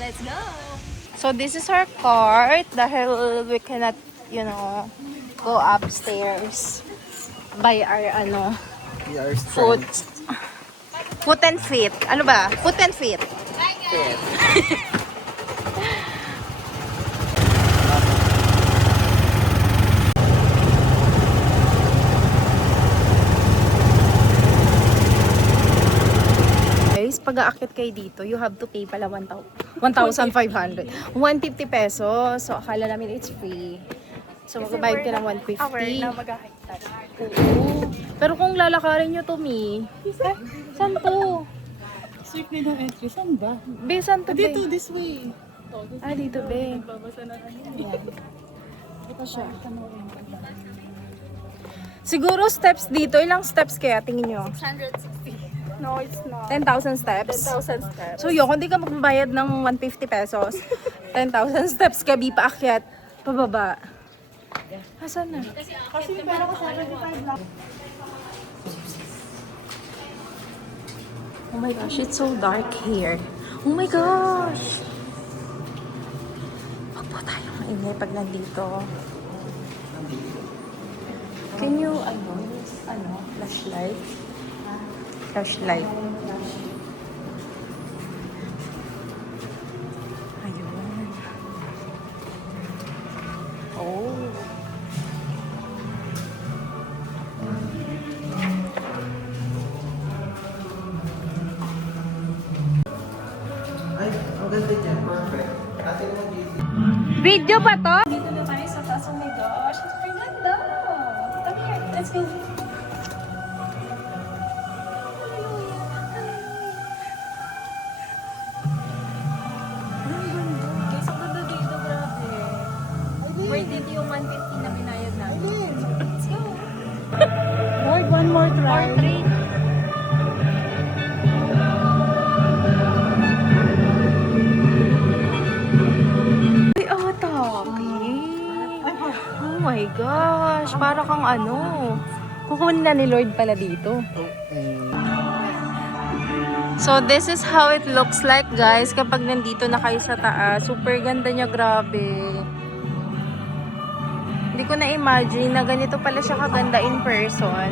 Let's go! So this is our cart dahil we cannot, go upstairs by our We are foot. Foot and feet. Ano ba? Foot and feet. Guys, pag aakyat kayo dito, you have to pay pala 1,500. 150 pesos. So, akala namin it's free. So, magbabayad ka ng 150. Hour na mag-ahit tayo. Oo. Pero kung lalakarin nyo to, Mi, saan to? Sweet na ng entry. Saan ba? Be, saan to, Be? Dito, this way. Ah, dito, Be. Babasa na ano. Ayan. Ito siya. Siguro steps dito. Ilang steps kaya? Tingin nyo? 160. No, it's not. 10,000 steps? 10,000 steps. So yun, kung di ka magbabayad ng 150 pesos, 10,000 steps ka, Bi, paakyat, pababa. Asan na? Kasi pera ko 75 lang. Oh my gosh, it's so dark here. Oh my gosh! Huwag po tayong maingay pag nandito. Can you, flashlight? Flashlight. Ayun. Oh. Ay, ang ganda niya. Perfect. Kasi naman dito. Video ba to? Dito na tayo sa taas. Oh my gosh. It's pretty ganda. Come here. Let's go. Guys, ang ganda dito, grabe. Worth it yung 150 na binayad namin. Let's go. Lord, one more try. Or 3. Ay, atake. Oh my gosh. Para kang kukunin na ni Lord pala dito. So, this is how it looks like, guys, kapag nandito na kayo sa taas. Super ganda niya, grabe. Hindi ko na-imagine na ganito pala siya kaganda in person.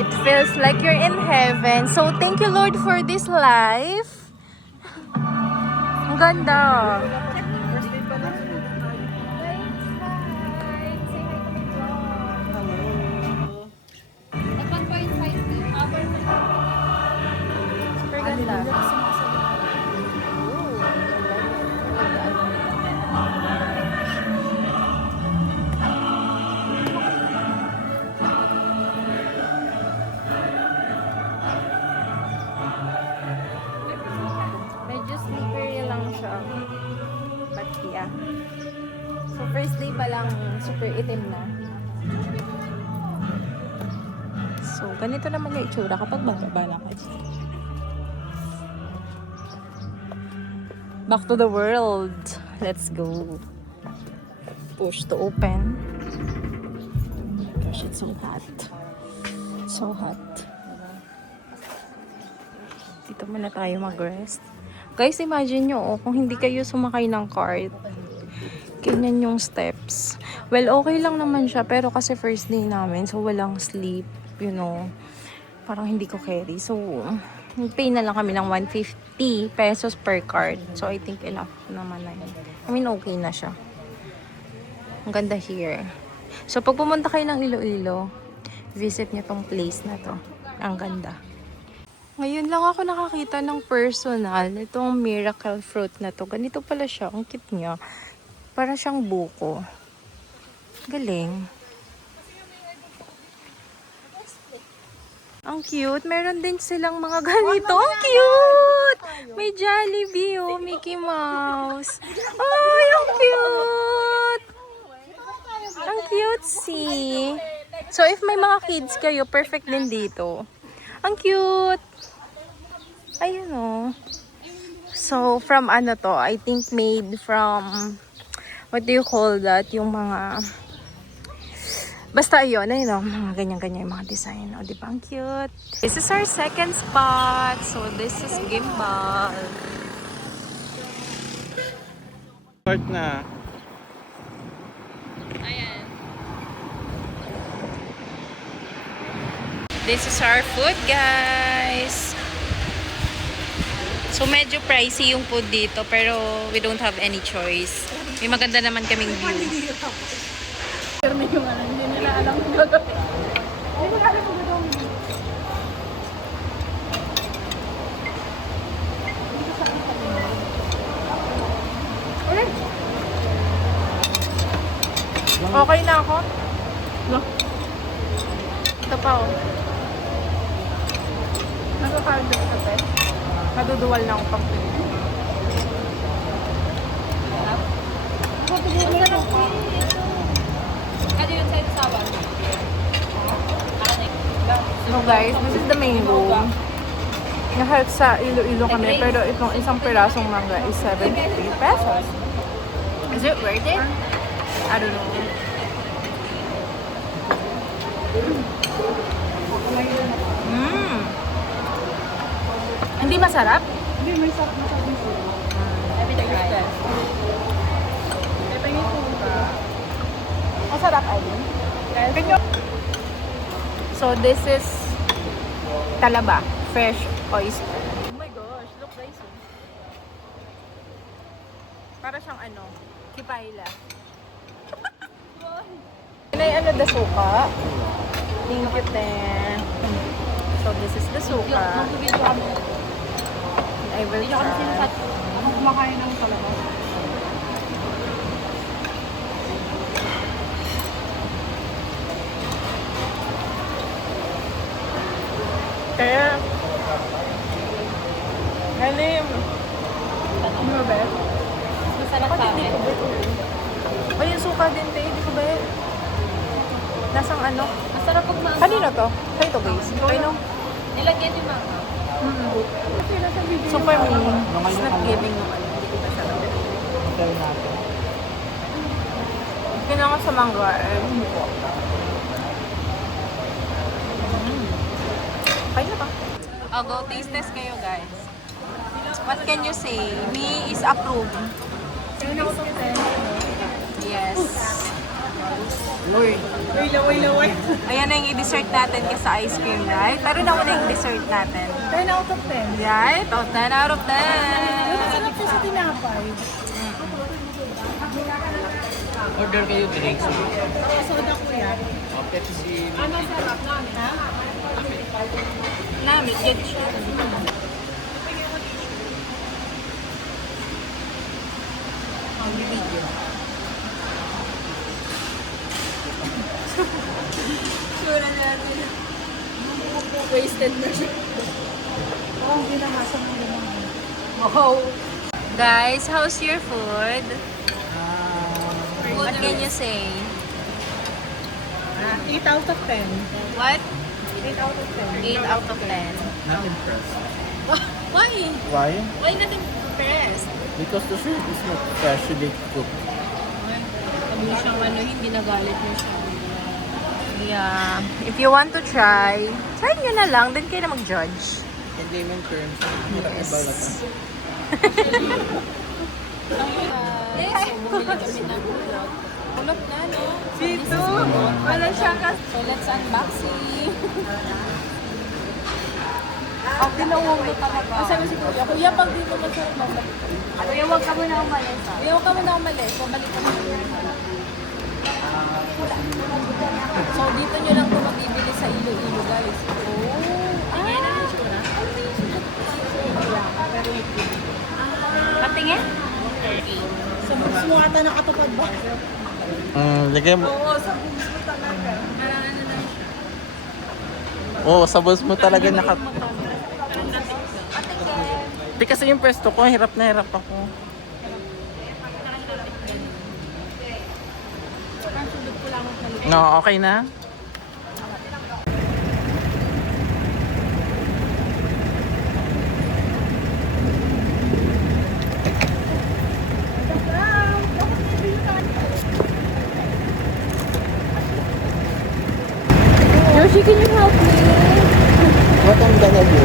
It feels like you're in heaven. So, thank you, Lord, for this life. Ang ganda. First day pa lang. Super ganda. Medyo slippery lang siya. But yeah. So first day pa lang super itim na. So ganito naman yung itsura kapag bababa na kayo. Back to the world. Let's go. Push to open. Oh my gosh, it's so hot. So hot. Dito muna tayo mag-rest. Guys, imagine nyo, kung hindi kayo sumakay ng cart, ganyan yung steps. Well, okay lang naman siya, pero kasi first day namin, so walang sleep, parang hindi ko carry. So, pay na lang kami ng 150 pesos per card. So, I think enough naman na yun. I mean, okay na siya. Ang ganda here. So, pag pumunta kayo ng Iloilo, visit nyo tong place na to. Ang ganda. Ngayon lang ako nakakita ng personal itong miracle fruit na to. Ganito pala siya. Ang cute niya. Para siyang buko. Galing. Ang cute. Meron din silang mga ganito. Ang cute! May Jollibee, oh. Mickey Mouse. Ay, ang cute! Ang cute, see? So, if may mga kids kayo, perfect din dito. Ang cute! Ayun, oh. So, from to? I think made from, what do you call that? Yung mga, basta ayun, mga ganyan-ganyan yung mga design. O, di ba? Ang cute. This is our second spot. So, this is Gimbal. Start na. Ayan. This is our food, guys. So, medyo pricey yung food dito, pero we don't have any choice. May maganda naman kaming view. Pero may yung hindi nila alam kung gagawin. Hindi nila alam kung gagawin. Okay na ako. No. Ito pa, oh. Nagkakagod ka, Pet. Maduduwal na ako pag Ano yun sa'yo sawa? So guys, this is the main room. Nahal sa Iloilo kami, pero itong isang pirasong mangga is 73 pesos. Is it worth it? I don't know. Mmm. Hindi masarap? Hindi, may sarap na sabi ko. Let me try. Ito yung tuka. Masarap, Aileen. So this is talaba, fresh oyster. Oh my gosh, look guys. Para siyang ano, kipayla. May ano the suka. Thank you, te. So this is the suka. Mag-video kami. I will Hindi ako try. ako kumakain ng talaga. Kaya, halim. Ano ba? Masarap sa amin. Ay, yung suka din, te. Hindi ko ba yun? Nasang ano? Masarap pag maanghang. Kanino to? Kanino to, guys? Kanino? Nilagyan yung maanghang. So for me, it's not giving naman. Hindi ko pa siya nabili. Hotel natin. Kailangan sa mangga, hindi ko. Kaya na ba? Oh, go taste test kayo, guys. What can you say? Me is approved. Yes. Uy! Laway. Ayan na yung i-dessert natin kasi ice cream, right? Pero na muna yung dessert natin. 10 out of 10. Right? Oh, 10 out of 10. Masarap po sa tinapay. Order kayo drinks. Soda ko yan. O, Pepsi. Ano sarap namin, ha? Namin, get siya. Sura natin. Wasted na siya. Parang ginahasa mo naman. Wow. Guys, how's your food? What can you say? 8 out of 10. What? 8 out of 10. 8 out of 10. Not impressed. Why? Why? Why not impressed? Because the food is not freshly cooked. Sabi siyang ano, hindi nagalit niya siya. Yeah. If you want to try nyo na lang, then kayo na mag-judge. In layman terms, Yes. iba na to. Bumili kami ng kulot. Kulot na, no? Dito! Wala siya kasi. So, let's unboxing. Tinawag mo talaga. Sabi si Kuya, Kuya, pag di mo masarap babalik. Kuya, huwag ka muna umalis. Kuya, huwag ka muna umalis. Pabalik ka muna. So, dito nyo lang ito mabibili sa Iloilo, guys. Oh! Ayan na yung sura. Patingin? Sa books mo ata nakatupad ba? Lagay mo. Oo, sa books mo talaga. Parang ano na siya. Oo, sa boss mo talaga naka... Patingin. Di kasi yung pwesto ko, hirap na hirap ako. No, okay na? Yoshi, can you help me? What I'm gonna do?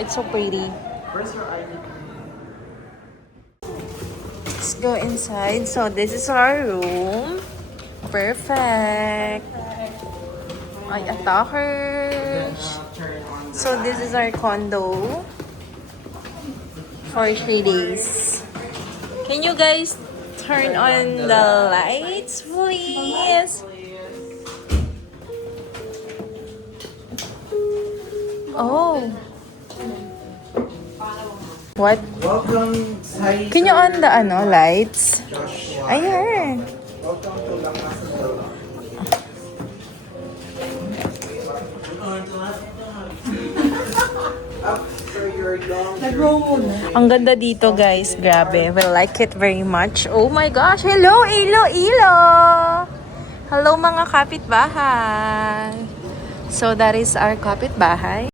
It's so pretty. Where's your ID? Let's go inside. So this is our room. Perfect. Ay, Then attackers. turn on the So this is our condo for 3 days. Can you guys turn on the lights, please? Oh. What? Welcome, hi, Can you on the lights? Joshua. Ayan. Welcome to Lakas. After your long Ang ganda dito, guys. Grabe. We like it very much. Oh my gosh. Hello, Iloilo! Hello, mga kapitbahay. So, that is our kapitbahay.